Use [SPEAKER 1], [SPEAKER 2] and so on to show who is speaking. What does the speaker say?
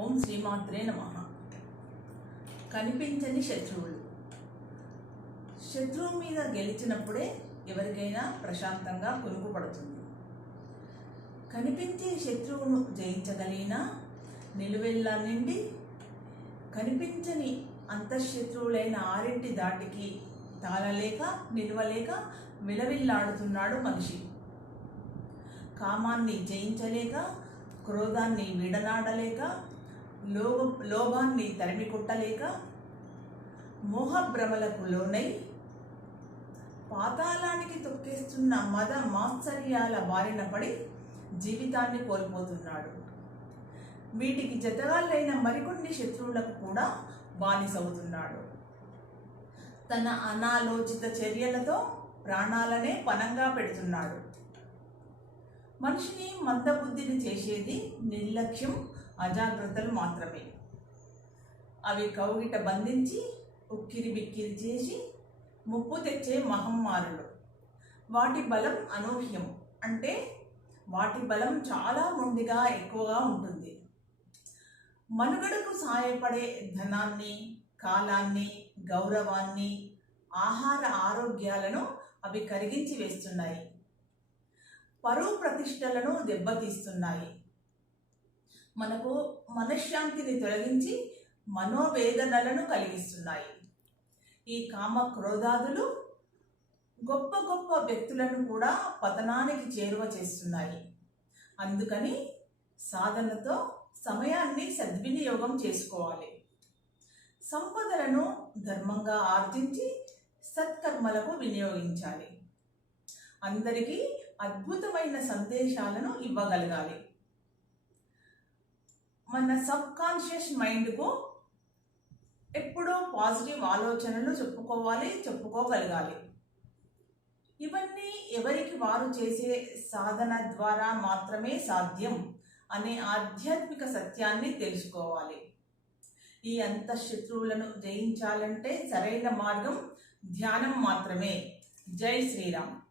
[SPEAKER 1] ఓం శ్రీమాత్రే నమ. కనిపించని శత్రువులు. శత్రువు మీద గెలిచినప్పుడే ఎవరికైనా ప్రశాంతంగా కొనుకు పడుతుంది కనిపించే శత్రువును జయించగలిగినా నిలువెల్లా నిండి కనిపించని అంతఃశత్రువులైన ఆరింటి దాటికి తాళలేక నిలవలేక విలవిల్లాడుతున్నాడు మనిషి. కామాన్ని జయించలేక క్రోధాన్ని విడనాడలేక లోభ లోభాన్ని తరిమి కొట్టలేక మోహభ్రమలకు లోనై పాతాళానికి తొక్కేస్తున్న మద మాత్సర్యాల బారిన పడి జీవితాన్ని కోల్పోతున్నాడు. వీటికి జతగాళ్ళైన మరికొన్ని శత్రువులకు కూడా బానిసవుతున్నాడు. తన అనాలోచిత చర్యలతో ప్రాణాలనే పనంగా పెడుతున్నాడు. మనిషిని మందబుద్ధిని చేసేది నిర్లక్ష్యం అజాగ్రత్తలు మాత్రమే. అవి కౌగిట బంధించి ఉక్కిరి బిక్కిరి చేసి ముప్పు తెచ్చే మహమ్మారులు. వాటి బలం అనూహ్యం. అంటే వాటి బలం చాలా మొండిగా ఎక్కువగా ఉంటుంది. మనుగడకు సాయపడే ధనాన్ని కాలాన్ని గౌరవాన్ని ఆహార ఆరోగ్యాలను అవి కరిగించి వేస్తున్నాయి. పరువు ప్రతిష్టలను దెబ్బతీస్తున్నాయి. మనకు మనశ్శాంతిని తొలగించి మనోవేదనలను కలిగిస్తున్నాయి. ఈ కామ క్రోధాదులు గొప్ప గొప్ప వ్యక్తులను కూడా పతనానికి చేరువ చేస్తున్నాయి. అందుకని సాధనతో సమయాన్ని సద్వినియోగం చేసుకోవాలి. సంపదలను ధర్మంగా ఆర్జించి సత్కర్మలకు వినియోగించాలి. అందరికీ అద్భుతమైన సందేశాలను ఇవ్వగలగాలి. మన సబ్ కాన్షియస్ మైండ్కు ఎప్పుడూ పాజిటివ్ ఆలోచనలు చెప్పుకోవాలి చెప్పుకోగలగాలి. ఇవన్నీ ఎవరికి వారు చేసే సాధన ద్వారా మాత్రమే సాధ్యం అనే ఆధ్యాత్మిక సత్యాన్ని తెలుసుకోవాలి. ఈ అంతఃశత్రువులను జయించాలంటే సరైన మార్గం ధ్యానం మాత్రమే. జై శ్రీరామ్.